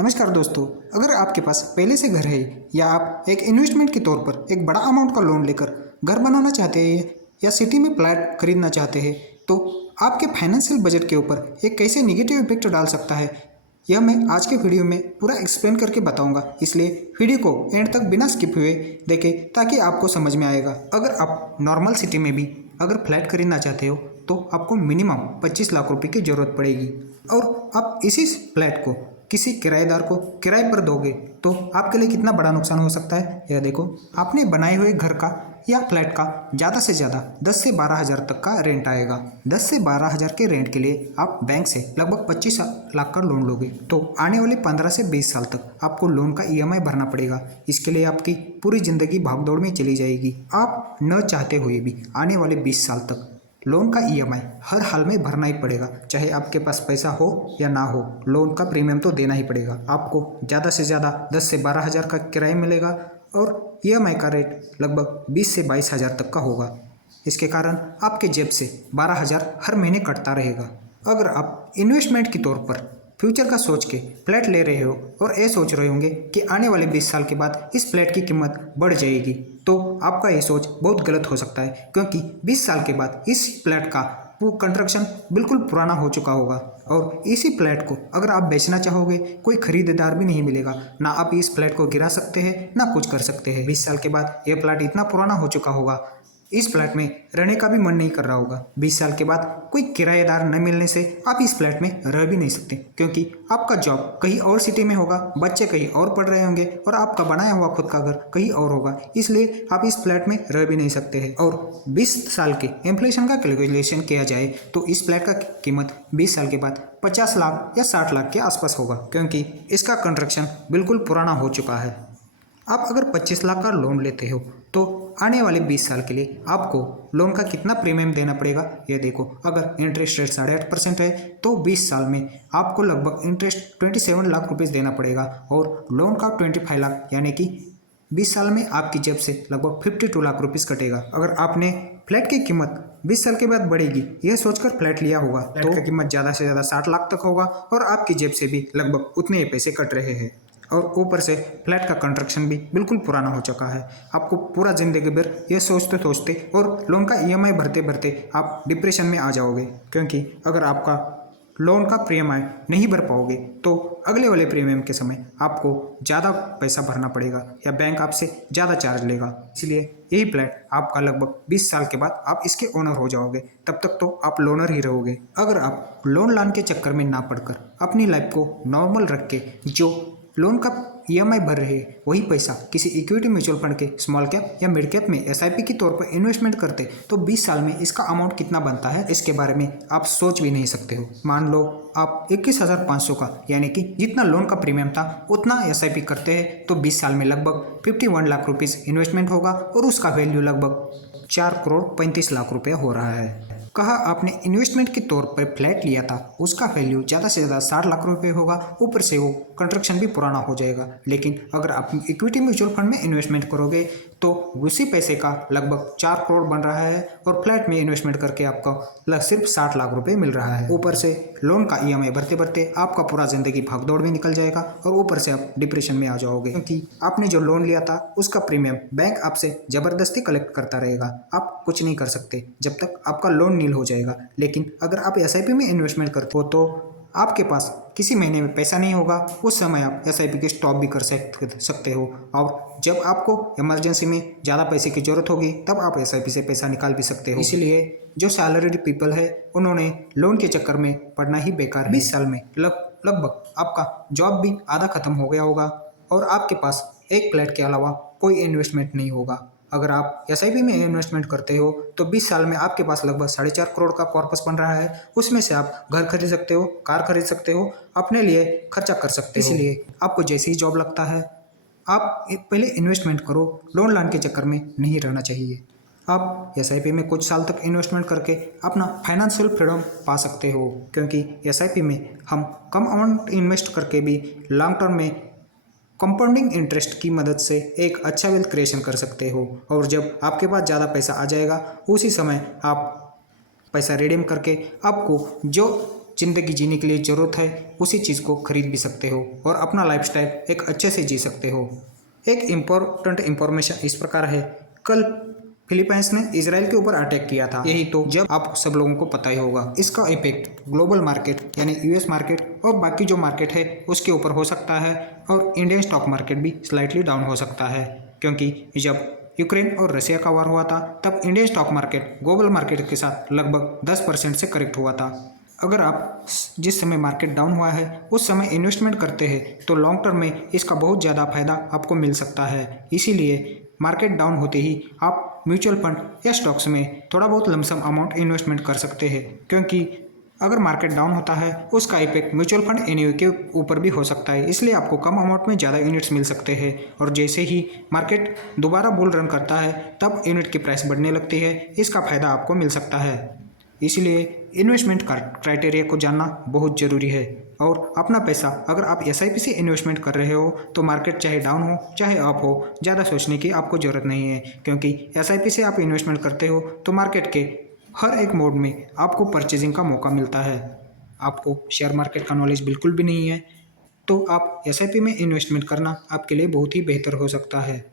नमस्कार दोस्तों, अगर आपके पास पहले से घर है या आप एक इन्वेस्टमेंट के तौर पर एक बड़ा अमाउंट का लोन लेकर घर बनाना चाहते हैं या सिटी में फ्लैट खरीदना चाहते हैं तो आपके फाइनेंशियल बजट के ऊपर एक कैसे निगेटिव इम्पैक्ट डाल सकता है, यह मैं आज के वीडियो में पूरा एक्सप्लेन करके बताऊंगा। इसलिए वीडियो को एंड तक बिना स्किप हुए देखें ताकि आपको समझ में आएगा। अगर आप नॉर्मल सिटी में भी अगर फ्लैट खरीदना चाहते हो तो आपको मिनिमम 25 लाख रुपए की ज़रूरत पड़ेगी और आप इसी फ्लैट को किसी किराएदार को किराए पर दोगे तो आपके लिए कितना बड़ा नुकसान हो सकता है यह देखो। आपने बनाए हुए घर का या फ्लैट का ज़्यादा से ज़्यादा 10 से 12 हज़ार तक का रेंट आएगा। 10 से 12 हज़ार के रेंट के लिए आप बैंक से लगभग 25 लाख का लोन लोगे तो आने वाले 15 से 20 साल तक आपको लोन का ईएमआई भरना पड़ेगा। इसके लिए आपकी पूरी ज़िंदगी भागदौड़ में चली जाएगी। आप न चाहते हुए भी आने वाले 20 साल तक लोन का ईएमआई हर हाल में भरना ही पड़ेगा, चाहे आपके पास पैसा हो या ना हो। लोन का प्रीमियम तो देना ही पड़ेगा। आपको ज़्यादा से ज़्यादा 10 से 12 हज़ार का किराया मिलेगा और ईएमआई का रेट लगभग 20 से 22 हज़ार तक का होगा। इसके कारण आपके जेब से 12 हज़ार हर महीने कटता रहेगा। अगर आप इन्वेस्टमेंट के तौर पर फ्यूचर का सोच के फ्लैट ले रहे हो और ये सोच रहे होंगे कि आने वाले 20 साल के बाद इस फ्लैट की कीमत बढ़ जाएगी तो आपका ये सोच बहुत गलत हो सकता है, क्योंकि 20 साल के बाद इस फ्लैट का वो कंस्ट्रक्शन बिल्कुल पुराना हो चुका होगा और इसी फ्लैट को अगर आप बेचना चाहोगे कोई खरीदार भी नहीं मिलेगा। ना आप इस फ्लैट को गिरा सकते हैं ना कुछ कर सकते हैं। 20 साल के बाद यह फ्लैट इतना पुराना हो चुका होगा, इस फ्लैट में रहने का भी मन नहीं कर रहा होगा। 20 साल के बाद कोई किराएदार न मिलने से आप इस फ्लैट में रह भी नहीं सकते, क्योंकि आपका जॉब कहीं और सिटी में होगा, बच्चे कहीं और पढ़ रहे होंगे और आपका बनाया हुआ खुद का घर कहीं और होगा। इसलिए आप इस फ्लैट में रह भी नहीं सकते हैं। और 20 साल के इन्फ्लेशन का कैलकुलेशन किया जाए तो इस फ्लैट का कीमत 20 साल के बाद 50 लाख या 60 लाख के आसपास होगा, क्योंकि इसका कंस्ट्रक्शन बिल्कुल पुराना हो चुका है। आप अगर 25 लाख का लोन लेते हो तो आने वाले 20 साल के लिए आपको लोन का कितना प्रीमियम देना पड़ेगा ये देखो। अगर इंटरेस्ट रेट 8.5% है तो 20 साल में आपको लगभग इंटरेस्ट 27 लाख रुपीज़ देना पड़ेगा और लोन का 25 लाख, यानी कि 20 साल में आपकी जेब से लगभग 52 लाख रुपीज़ कटेगा। अगर आपने फ्लैट की कीमत 20 साल के बाद बढ़ेगी यह सोचकर फ्लैट लिया होगा तो की कीमत ज़्यादा से ज़्यादा 60 लाख तक होगा और आपकी जेब से भी लगभग उतने ही पैसे कट रहे हैं। और ऊपर से फ्लैट का कंस्ट्रक्शन भी बिल्कुल पुराना हो चुका है। आपको पूरा जिंदगी भर ये सोचते सोचते और लोन का ईएमआई भरते भरते आप डिप्रेशन में आ जाओगे, क्योंकि अगर आपका लोन का प्रीमियम नहीं भर पाओगे तो अगले वाले प्रीमियम के समय आपको ज़्यादा पैसा भरना पड़ेगा या बैंक आपसे ज़्यादा चार्ज लेगा। इसलिए यही फ्लैट आपका लगभग 20 साल के बाद आप इसके ओनर हो जाओगे, तब तक तो आप लोनर ही रहोगे। अगर आप लोन लान के चक्कर में ना पड़कर अपनी लाइफ को नॉर्मल रख के जो लोन का ईएमआई भर रहे वही पैसा किसी इक्विटी म्यूचुअल फंड के स्मॉल कैप या मिड कैप में एसआईपी के तौर पर इन्वेस्टमेंट करते तो 20 साल में इसका अमाउंट कितना बनता है इसके बारे में आप सोच भी नहीं सकते हो। मान लो आप 21,500 का, यानी कि जितना लोन का प्रीमियम था उतना एसआईपी करते हैं तो 20 साल में लगभग 51 लाख रुपीज़ इन्वेस्टमेंट होगा और उसका वैल्यू लगभग 4 करोड़ 35 लाख रुपये हो रहा है। कहा आपने इन्वेस्टमेंट के तौर पर फ्लैट लिया था, उसका वैल्यू ज़्यादा से ज़्यादा 60 लाख रुपए होगा, ऊपर से वो कंस्ट्रक्शन भी पुराना हो जाएगा। लेकिन अगर आप इक्विटी म्यूचुअल फंड में इन्वेस्टमेंट करोगे तो उसी पैसे का लगभग 4 करोड़ बन रहा है और फ्लैट में इन्वेस्टमेंट करके आपका सिर्फ 60 लाख रुपए मिल रहा है। ऊपर से लोन का ईएमआई भरते भरते आपका पूरा जिंदगी भागदौड़ में निकल जाएगा और ऊपर से आप डिप्रेशन में आ जाओगे, क्योंकि आपने जो लोन लिया था उसका प्रीमियम बैंक आपसे जबरदस्ती कलेक्ट करता रहेगा। आप कुछ नहीं कर सकते जब तक आपका लोन नील हो जाएगा। लेकिन अगर आप एसआईपी में इन्वेस्टमेंट करते हो तो आपके पास किसी महीने में पैसा नहीं होगा, उस समय आप एसआईपी के स्टॉप भी कर सकते हो और जब आपको इमरजेंसी में ज़्यादा पैसे की ज़रूरत होगी तब आप एसआईपी से पैसा निकाल भी सकते हो। इसलिए जो सैलरीड पीपल है उन्होंने लोन के चक्कर में पड़ना ही बेकार है। 20 साल में लगभग आपका जॉब भी आधा खत्म हो गया होगा और आपके पास एक फ्लैट के अलावा कोई इन्वेस्टमेंट नहीं होगा। अगर आप एसआईपी में इन्वेस्टमेंट करते हो तो 20 साल में आपके पास लगभग 4.5 करोड़ का कॉर्पस बन रहा है। उसमें से आप घर खरीद सकते हो, कार खरीद सकते हो, अपने लिए खर्चा कर सकते हो। इसलिए आपको जैसे ही जॉब लगता है आप पहले इन्वेस्टमेंट करो, लोन लान के चक्कर में नहीं रहना चाहिए। आप एसआईपी में कुछ साल तक इन्वेस्टमेंट करके अपना फाइनेंशियल फ्रीडम पा सकते हो, क्योंकि एसआईपी में हम कम अमाउंट इन्वेस्ट करके भी लॉन्ग टर्म में कंपाउंडिंग इंटरेस्ट की मदद से एक अच्छा वेल्थ क्रिएशन कर सकते हो। और जब आपके पास ज़्यादा पैसा आ जाएगा उसी समय आप पैसा रिडीम करके आपको जो ज़िंदगी जीने के लिए ज़रूरत है उसी चीज़ को खरीद भी सकते हो और अपना लाइफस्टाइल एक अच्छे से जी सकते हो। एक इम्पोर्टेंट इन्फॉर्मेशन इस प्रकार है, कल फिलीपींस ने इजराइल के ऊपर अटैक किया था। यही तो जब आप सब लोगों को पता ही होगा। इसका इफेक्ट ग्लोबल मार्केट यानी यूएस मार्केट और बाकी जो मार्केट है उसके ऊपर हो सकता है और इंडियन स्टॉक मार्केट भी स्लाइटली डाउन हो सकता है, क्योंकि जब यूक्रेन और रशिया का वार हुआ था तब Indian stock market global market के साथ लगभग 10% से करेक्ट हुआ था। अगर आप जिस समय मार्केट डाउन हुआ है उस समय इन्वेस्टमेंट करते हैं तो लॉन्ग टर्म में इसका बहुत ज़्यादा फायदा आपको मिल सकता है। इसीलिए मार्केट डाउन होते ही आप म्यूचुअल फंड या स्टॉक्स में थोड़ा बहुत लमसम अमाउंट इन्वेस्टमेंट कर सकते हैं, क्योंकि अगर मार्केट डाउन होता है उसका इफेक्ट म्यूचुअल फंड एनएयू के ऊपर भी हो सकता है। इसलिए आपको कम अमाउंट में ज़्यादा यूनिट्स मिल सकते हैं और जैसे ही मार्केट दोबारा बुल रन करता है तब यूनिट की प्राइस बढ़ने लगती है। इसका फ़ायदा आपको मिल सकता है। इसलिए इन्वेस्टमेंट क्राइटेरिया को जानना बहुत ज़रूरी है और अपना पैसा अगर आप एसआईपी से इन्वेस्टमेंट कर रहे हो तो मार्केट चाहे डाउन हो चाहे अप हो ज़्यादा सोचने की आपको ज़रूरत नहीं है, क्योंकि एसआईपी से आप इन्वेस्टमेंट करते हो तो मार्केट के हर एक मोड में आपको परचेजिंग का मौका मिलता है। आपको शेयर मार्केट का नॉलेज बिल्कुल भी नहीं है तो आप एसआईपी में इन्वेस्टमेंट करना आपके लिए बहुत ही बेहतर हो सकता है।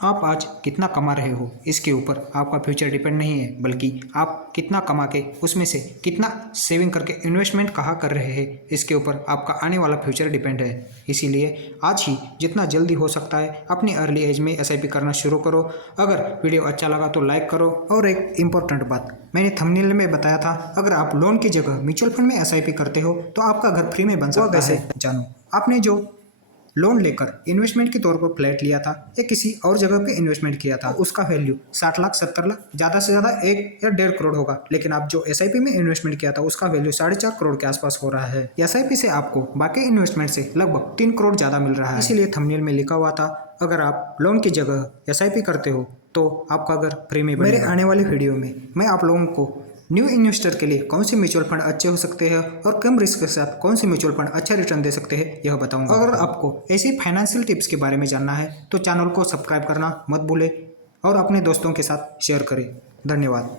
आप आज कितना कमा रहे हो इसके ऊपर आपका फ्यूचर डिपेंड नहीं है, बल्कि आप कितना कमा के उसमें से कितना सेविंग करके इन्वेस्टमेंट कहाँ कर रहे हैं इसके ऊपर आपका आने वाला फ्यूचर डिपेंड है। इसीलिए आज ही जितना जल्दी हो सकता है अपनी अर्ली एज में एसआईपी करना शुरू करो। अगर वीडियो अच्छा लगा तो लाइक करो। और एक इम्पॉर्टेंट बात मैंने थंबनेल में बताया था, अगर आप लोन की जगह म्यूचुअल फंड में एसआईपी करते हो तो आपका घर फ्री में बन सकता है। जानो, आपने जो लोन लेकर इन्वेस्टमेंट के तौर पर फ्लैट लिया था या किसी और जगह पे इन्वेस्टमेंट किया था, उसका वैल्यू 60 लाख 70 लाख ज़्यादा से ज़्यादा 1 या 1.5 करोड़ होगा, लेकिन आप जो एसआईपी में इन्वेस्टमेंट किया था उसका वैल्यू 4.5 करोड़ के आसपास हो रहा है। एसआईपी से आपको बाकी इन्वेस्टमेंट से लगभग 3 करोड़ ज़्यादा मिल रहा है। इसीलिए थंबनेल में लिखा हुआ था, अगर आप लोन की जगह एसआईपी करते हो तो आपका घर फ्री में बनेगा। मेरे आने वाले वीडियो में मैं आप लोगों को न्यू इन्वेस्टर के लिए कौन से म्यूचुअल फंड अच्छे हो सकते हैं और कम रिस्क के साथ कौन से म्यूचुअल फंड अच्छा रिटर्न दे सकते हैं यह बताऊंगा। अगर आपको ऐसी फाइनेंशियल टिप्स के बारे में जानना है तो चैनल को सब्सक्राइब करना मत भूलें और अपने दोस्तों के साथ शेयर करें। धन्यवाद।